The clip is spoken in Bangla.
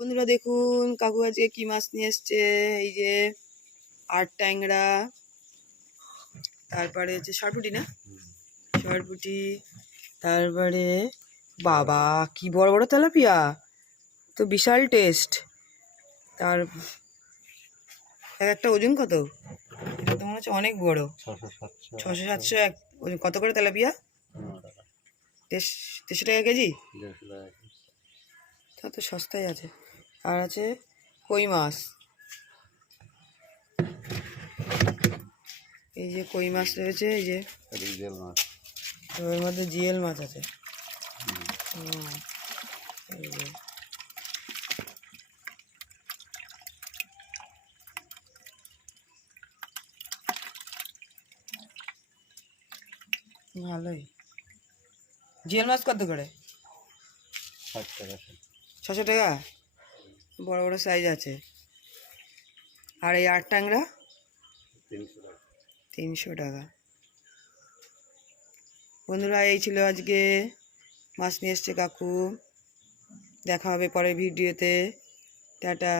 বন্ধুরা দেখুন কাকু আজকে কি মাছ নিয়ে এসছে। এই যে আর ট্যাংরা, তারপরে হচ্ছে সরপুটি, না সরপুটি, তারপরে বাবা কি বড় বড় তেলাপিয়া, তো বিশাল টেস্ট। তার একটা ওজন কত? এটা তো মনে হচ্ছে অনেক বড়, 600-700 কত করে তেলাপিয়া? 150 টাকা কেজি, তা তো সস্তায় আছে। আর আছে কই মাছ, এই যে কই মাছ রয়েছে, এই যে এর মধ্যে জিএল মাছ আছে। এই যে ভালোই। জিএল মাছ কত করে? 600 টাকা, বড় বড় সাইজ আছে। আর এই আট ট্যাংরা 300 টাকা। বন্ধুরা এই ছিল আজকে মাছ নিয়ে এসছে কাকু। দেখা হবে পরের ভিডিওতে। টাটা।